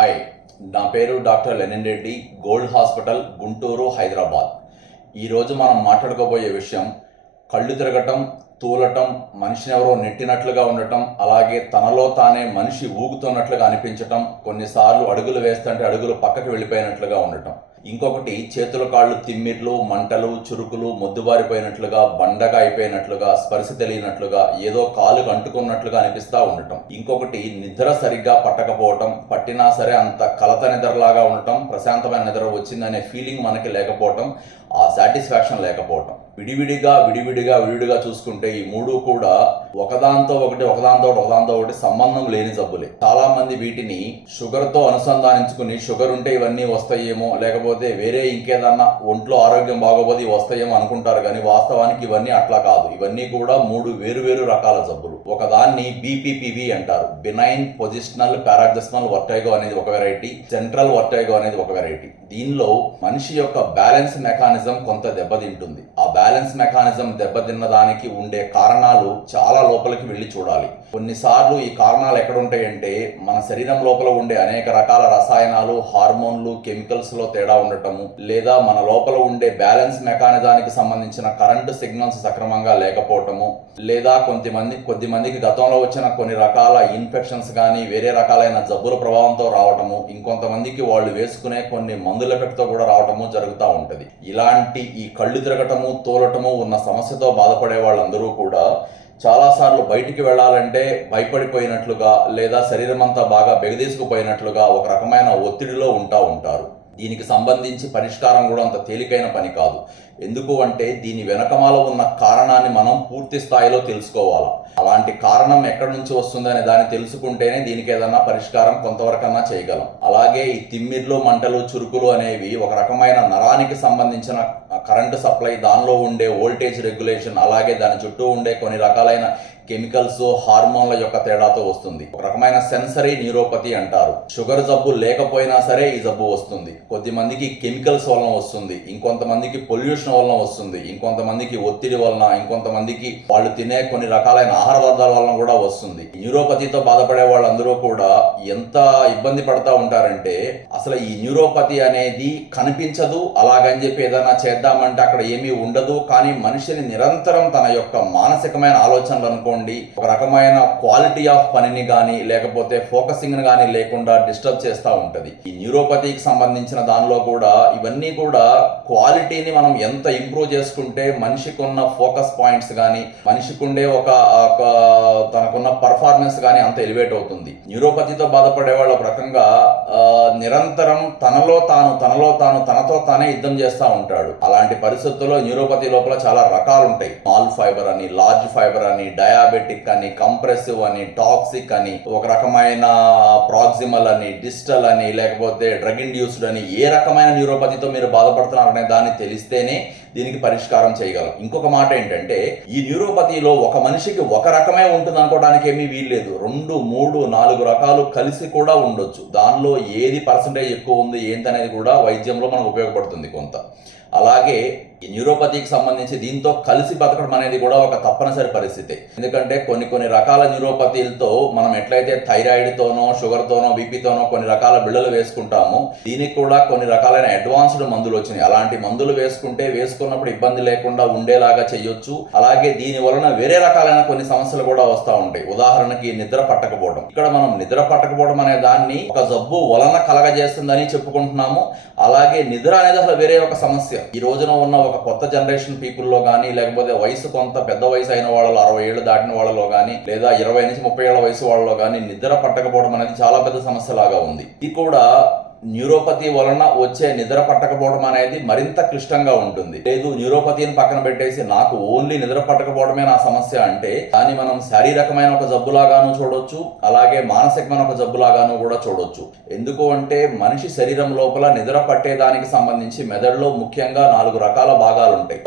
Hi, నా పేరు doctor Lenin Reddy, gold hospital, Guntur, Hyderabad. ఈరోజు మనం మాట్లాడుకోబోయే విషయం కళ్ళు తిరగటం, తూలటం, మనిషిని ఎవరో నెట్టినట్లుగా ఉండటం, అలాగే తనలో తానే మనిషి ఊగుతున్నట్లుగా అనిపించటం, కొన్నిసార్లు అడుగులు వేస్తుంటే అడుగులు పక్కకి వెళ్ళిపోయినట్లుగా ఉండటం. ఇంకొకటి చేతుల కాళ్ళు తిమ్మిర్లు, మంటలు, చురుకులు, మొద్దుబారిపోయినట్లుగా, బండగా అయిపోయినట్లుగా, స్పర్శ తెలియనట్లుగా, ఏదో కాలుకు అంటుకున్నట్లుగా అనిపిస్తూ ఉండటం. ఇంకొకటి నిద్ర సరిగ్గా పట్టకపోవటం, పట్టినా సరే అంత కలత నిద్రలాగా ఉండటం, ప్రశాంతమైన నిద్ర వచ్చిందనే ఫీలింగ్ మనకి లేకపోవటం, ఆ సాటిస్ఫాక్షన్ లేకపోవటం. విడివిడిగా చూసుకుంటే ఈ మూడు కూడా ఒకదాంతో ఒకటి సంబంధం లేని జబ్బులే. చాలా మంది వీటిని షుగర్ తో అనుసంధానించుకుని షుగర్ ఉంటే ఇవన్నీ వస్తాయేమో, లేకపోతే వేరే ఇంకేదన్నా ఒంట్లో ఆరోగ్యం బాగోపోతే వస్తాయేమో అనుకుంటారు, కానీ వాస్తవానికి ఇవన్నీ అట్లా కాదు. ఇవన్నీ కూడా మూడు వేరు రకాల జబ్బులు. ఒకదాన్ని బీపీపీవి అంటారు, బినైన్ పొజిషనల్ పారాగ్జస్మల్ వర్టైగో అనేది ఒక వెరైటీ, సెంట్రల్ వర్టైగో అనేది ఒక వెరైటీ. దీనిలో మనిషి యొక్క బ్యాలెన్స్ మెకానిజం కొంత దెబ్బతింటుంది. ఆ బ్యాలెన్స్ మెకానిజం దెబ్బతిన్న దానికి ఉండే కారణాలు చాలా లోపలికి వెళ్ళి చూడాలి. కొన్నిసార్లు ఈ కారణాలు ఎక్కడ ఉంటాయంటే మన శరీరం లోపల ఉండే అనేక రకాల రసాయనాలు, హార్మోన్లు, కెమికల్స్ లో తేడా ఉండటము, లేదా మన లోపల ఉండే బ్యాలెన్స్ మెకానిజానికి సంబంధించిన కరెంటు సిగ్నల్స్ సక్రమంగా లేకపోవటము, లేదా కొద్దిమందికి గతంలో వచ్చిన కొన్ని రకాల ఇన్ఫెక్షన్స్ కానీ వేరే రకాలైన జబ్బుల ప్రభావంతో రావటము, ఇంకొంతమందికి వాళ్ళు వేసుకునే కొన్ని మందుల ఎఫెక్ట్తో కూడా రావటము జరుగుతూ ఉంటుంది. ఇలాంటి ఈ కళ్ళు తిరగటము, తోలటము ఉన్న సమస్యతో బాధపడే వాళ్ళందరూ కూడా చాలాసార్లు బయటికి వెళ్ళాలంటే భయపడిపోయినట్లుగా, లేదా శరీరం అంతా బాగా బెగదీసుకుపోయినట్లుగా ఒక రకమైన ఒత్తిడిలో ఉంటారు. దీనికి సంబంధించి పరిష్కారం కూడా అంత తేలికైన పని కాదు. ఎందుకు అంటే దీని వెనకమాల ఉన్న కారణాన్ని మనం పూర్తి స్థాయిలో తెలుసుకోవాలి. అలాంటి కారణం ఎక్కడి నుంచి వస్తుందనే దాన్ని తెలుసుకుంటేనే దీనికి ఏదన్నా పరిష్కారం కొంతవరకన్నా చేయగలం. అలాగే ఈ తిమ్మిర్లు, మంటలు, చురుకులు అనేవి ఒక రకమైన నరానికి సంబంధించిన కరెంటు సప్లై, దానిలో ఉండే వోల్టేజ్ రెగ్యులేషన్, అలాగే దాని చుట్టూ ఉండే కొన్ని రకాలైన కెమికల్స్, హార్మోన్ల యొక్క తేడాతో వస్తుంది. ఒక రకమైన సెన్సరీ న్యూరోపతి అంటారు. షుగర్ జబ్బు లేకపోయినా సరే ఈ జబ్బు వస్తుంది. కొద్దిమందికి కెమికల్స్ వలన వస్తుంది, ఇంకొంతమందికి పొల్యూషన్ వలన వస్తుంది, ఇంకొంతమందికి ఒత్తిడి వలన, ఇంకొంతమందికి వాళ్ళు తినే కొన్ని రకాలైన ఆహార పదార్థాల వలన కూడా వస్తుంది. న్యూరోపతితో బాధపడే వాళ్ళందరూ కూడా ఎంత ఇబ్బంది పడతా ఉంటారంటే అసలు ఈ న్యూరోపతి అనేది కనిపించదు, అలాగని చెప్పి ఏదైనా చేద్దామంటే అక్కడ ఏమీ ఉండదు. కానీ మనిషిని నిరంతరం తన యొక్క మానసికమైన ఆలోచనలు అనుకోండి, ఒక రకమైన క్వాలిటీ ఆఫ్ పనిని కానీ లేకపోతే ఫోకసింగ్ కానీ లేకుండా డిస్టర్బ్ చేస్తూ ఉంటది. ఈ న్యూరోపతికి సంబంధించిన దానిలో కూడా ఇవన్నీ కూడా క్వాలిటీని మనం ఎంత ఇంప్రూవ్ చేసుకుంటే మనిషికి ఉన్న ఫోకస్ పాయింట్స్ కానీ, మనిషికి ఉండే తనకున్న పర్ఫార్మెన్స్ కానీ అంత ఎలివేట్ అవుతుంది. న్యూరోపతితో బాధపడే వాళ్ళు ఒక రకంగా నిరంతరం తనతో తానే యుద్ధం చేస్తూ ఉంటాడు. అలాంటి పరిస్థితుల్లో న్యూరోపతి లోపల చాలా రకాలు ఉంటాయి. స్మాల్ ఫైబర్ అని, లార్జ్ ఫైబర్ అని, డయాబెటిక్ అని, కంప్రెసివ్ అని, టాక్సిక్ అని, ఒక రకమైన ప్రాక్సిమల్ అని, డిస్టల్ అని, లేకపోతే డ్రగ్ ఇండ్యూస్డ్ అని, ఏ రకమైన న్యూరోపతితో మీరు బాధపడుతున్నారనే దాన్ని తెలిస్తేనే దీనికి పరిష్కారం చేయగలం. ఇంకొక మాట ఏంటంటే ఈ న్యూరోపతిలో ఒక మనిషికి ఒక రకమే ఉంటుంది అనుకోవడానికి ఏమీ వీల్లేదు. 2, 3, 4 రకాలు కలిసి కూడా ఉండొచ్చు. దానిలో ఏది పర్సంటేజ్ ఎక్కువ ఉంది ఏంటనేది కూడా వైద్యంలో మనకు ఉపయోగపడుతుంది కొంత. అలాగే ఈ న్యూరోపతికి సంబంధించి దీంతో కలిసి బతకడం అనేది కూడా ఒక తప్పనిసరి పరిస్థితి. ఎందుకంటే కొన్ని రకాల న్యూరోపతిలతో మనం ఎట్లయితే థైరాయిడ్తోనో, షుగర్తోనో, బీపీతోనో కొన్ని రకాల బిళ్ళలు వేసుకుంటాము, దీనికి కూడా కొన్ని రకాలైన అడ్వాన్స్డ్ మందులు వచ్చినాయి. అలాంటి మందులు వేసుకున్నప్పుడు ఇబ్బంది లేకుండా ఉండేలాగా చేయొచ్చు. అలాగే దీని వలన వేరే రకాలైన కొన్ని సమస్యలు కూడా వస్తూ ఉంటాయి. ఉదాహరణకి నిద్ర పట్టకపోవడం. ఇక్కడ మనం నిద్ర పట్టకపోవడం అనే దాన్ని ఒక జబ్బు వలన కలగజేస్తుందని చెప్పుకుంటున్నాము. అలాగే నిద్ర అనేది అసలు వేరే ఒక సమస్య. ఈ రోజున ఉన్న ఒక కొత్త జనరేషన్ పీపుల్లో కానీ, లేకపోతే కొంత పెద్ద వయసు అయిన వాళ్ళలో, 60 ఏళ్ళు దాటిన వాళ్ళలో కానీ, లేదా 20 నుంచి 30 ఏళ్ల వయసు వాళ్ళలో కానీ నిద్ర పట్టకపోవడం అనేది చాలా పెద్ద సమస్యలాగా ఉంది. ఇది కూడా న్యూరోపతి వలన వచ్చే నిద్ర పట్టకపోవడం అనేది మరింత క్లిష్టంగా ఉంటుంది. లేదు న్యూరోపతిని పక్కన పెట్టేసి నాకు ఓన్లీ నిద్ర పట్టకపోవడమే నా సమస్య అంటే దాన్ని మనం శారీరకమైన ఒక జబ్బులాగాను చూడొచ్చు, అలాగే మానసికమైన ఒక జబ్బులాగాను కూడా చూడొచ్చు. ఎందుకు అంటే మనిషి శరీరం లోపల నిద్ర పట్టేదానికి సంబంధించి మెదడులో ముఖ్యంగా 4 రకాల భాగాలు ఉంటాయి.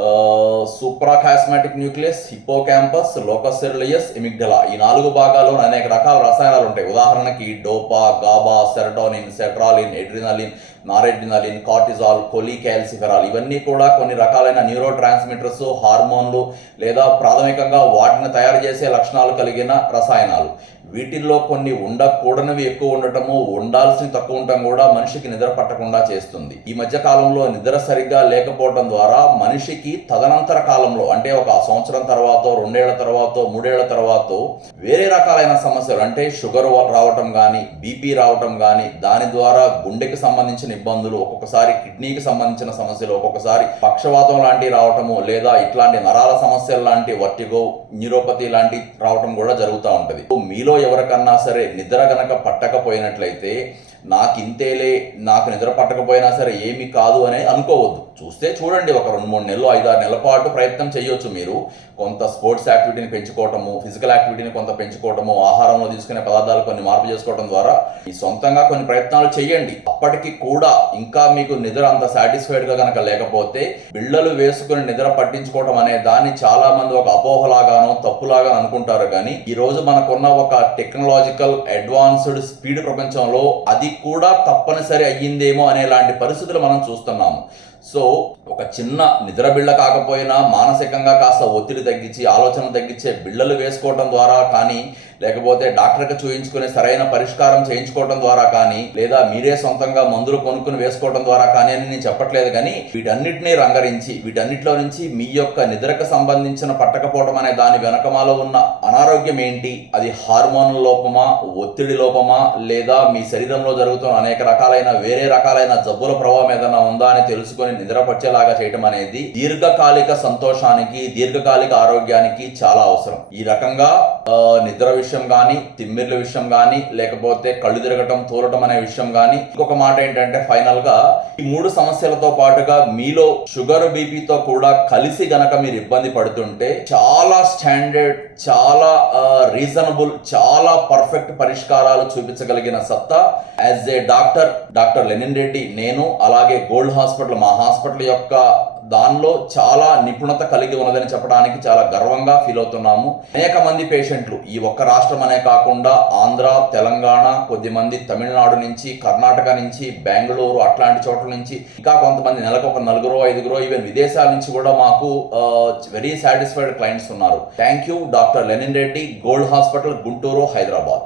Suprachiasmatic nucleus, hippocampus, locus coeruleus, amygdala. ఈ 4 భాగాల్లో అనేక రకాల రసాయనాలు ఉంటాయి. ఉదాహరణకి dopa, GABA, serotonin, sertraline, adrenaline, noradrenaline, cortisol, cholecalciferol, ఇవన్నీ కూడా కొన్ని రకాలైన న్యూరో ట్రాన్స్మిటర్స్, హార్మోన్లు, లేదా ప్రాథమికంగా వాటిని తయారు చేసే లక్షణాలు కలిగిన రసాయనాలు. వీటిల్లో కొన్ని ఉండకూడనివి ఎక్కువ ఉండటము, ఉండాల్సిన తక్కువ ఉండటం కూడా మనిషికి నిద్ర పట్టకుండా చేస్తుంది. ఈ మధ్య కాలంలో నిద్ర సరిగ్గా లేకపోవడం ద్వారా మనిషికి తదనంతర కాలంలో అంటే ఒక సంవత్సరం తర్వాత, 2 ఏళ్ల తర్వాత, 3 ఏళ్ల తర్వాత వేరే రకాలైన సమస్యలు అంటే షుగర్ రావటం కానీ, బీపీ రావటం కానీ, దాని ద్వారా గుండెకి సంబంధించిన ఇబ్బందులు, ఒక్కొక్కసారి కిడ్నీకి సంబంధించిన సమస్యలు, ఒక్కొక్కసారి పక్షవాతం లాంటివి రావటము, లేదా ఇట్లాంటి నరాల సమస్యలు లాంటి వర్టిగో, న్యూరోపతి లాంటి రావటం కూడా జరుగుతూ ఉంటుంది. మీలో ఎవరికన్నా సరే నిద్ర గనక పట్టకపోయినట్లయితే నాకు ఇంతేలే, నాకు నిద్ర పట్టకపోయినా సరే ఏమి కాదు అని అనుకోవద్దు. చూస్తే చూడండి, ఒక 2-3 నెలలు, 5-6 నెలల పాటు ప్రయత్నం చేయొచ్చు. మీరు కొంత స్పోర్ట్స్ యాక్టివిటీని పెంచుకోవటము, ఫిజికల్ యాక్టివిటీని కొంత పెంచుకోవటము, ఆహారంలో తీసుకునే పదార్థాలు కొన్ని మార్పు చేసుకోవడం ద్వారా ఈ సొంతంగా కొన్ని ప్రయత్నాలు చేయండి. అప్పటికి కూడా ఇంకా మీకు నిద్ర అంత సాటిస్ఫైడ్ గా కనుక లేకపోతే బిళ్ళలు వేసుకుని నిద్ర పట్టించుకోవడం అనే దాన్ని చాలా మంది ఒక అపోహలాగానో తప్పులాగా అనుకుంటారు. కానీ ఈ రోజు మనకున్న ఒక టెక్నాలజికల్ అడ్వాన్స్డ్ స్పీడ్ ప్రపంచంలో అది కూడా తప్పనిసరి అయ్యిందేమో అనేలాంటి పరిస్థితులు మనం చూస్తున్నాము. సో ఒక చిన్న నిద్ర బిళ్ళ కాకపోయినా మానసికంగా కాస్త ఒత్తిడి తగ్గించి, ఆలోచన తగ్గించే బిళ్ళలు వేసుకోవడం ద్వారా కానీ, లేకపోతే డాక్టర్కి చూయించుకుని సరైన పరిష్కారం చేయించుకోవడం ద్వారా కానీ, లేదా మీరే సొంతంగా మందులు కొనుక్కుని వేసుకోవడం ద్వారా కానీ అని నేను చెప్పట్లేదు. కానీ వీటన్నిటినీ రంగరించి, వీటన్నిటిలో నుంచి మీ యొక్క నిద్రకు సంబంధించిన పట్టకపోవడం అనే దాని వెనకమాలో ఉన్న అనారోగ్యం ఏంటి, అది హార్మోన్ లోపమా, ఒత్తిడి లోపమా, లేదా మీ శరీరంలో జరుగుతున్న అనేక రకాలైన వేరే రకాలైన జబ్బుల ప్రభావం ఏదైనా ఉందా అని తెలుసుకొని నిద్రపట్టేలాగా చేయడం అనేది దీర్ఘకాలిక సంతోషానికి, దీర్ఘకాలిక ఆరోగ్యానికి చాలా అవసరం. ఈ రకంగా నిద్ర విషయం కానీ, తిమ్మిర్ల విషయం కానీ, లేకపోతే కళ్ళు తిరగటం, తూలటం అనే విషయం కానీ, ఇంకొక మాట ఏంటంటే ఫైనల్ గా ఈ 3 సమస్యలతో పాటుగా మీలో షుగర్, బీపీతో కూడా కలిసి గనక మీరు ఇబ్బంది పడుతుంటే చాలా స్టాండర్డ్, చాలా రీజనబుల్, చాలా పర్ఫెక్ట్ పరిష్కారాలు చూపించగలిగిన సత్తా as a doctor Lenin Reddy, నేను, అలాగే గోల్డ్ హాస్పిటల్, మా హాస్పిటల్ యొక్క దానిలో చాలా నిపుణత కలిగి ఉన్నదని చెప్పడానికి చాలా గర్వంగా ఫీల్ అవుతున్నాము. అనేక మంది పేషెంట్లు ఈ ఒక్క రాష్ట్రం అనే కాకుండా ఆంధ్ర, తెలంగాణ, కొద్దిమంది తమిళనాడు నుంచి, కర్ణాటక నుంచి, బెంగళూరు అట్లాంటి చోట్ల నుంచి, ఇంకా కొంతమంది నెలకు ఒక 4-5 ఈవెన్ విదేశాల నుంచి కూడా మాకు వెరీ సాటిస్ఫైడ్ క్లయింట్స్ ఉన్నారు. Thank you doctor Lenin Reddy, gold hospital, Guntur, Hyderabad.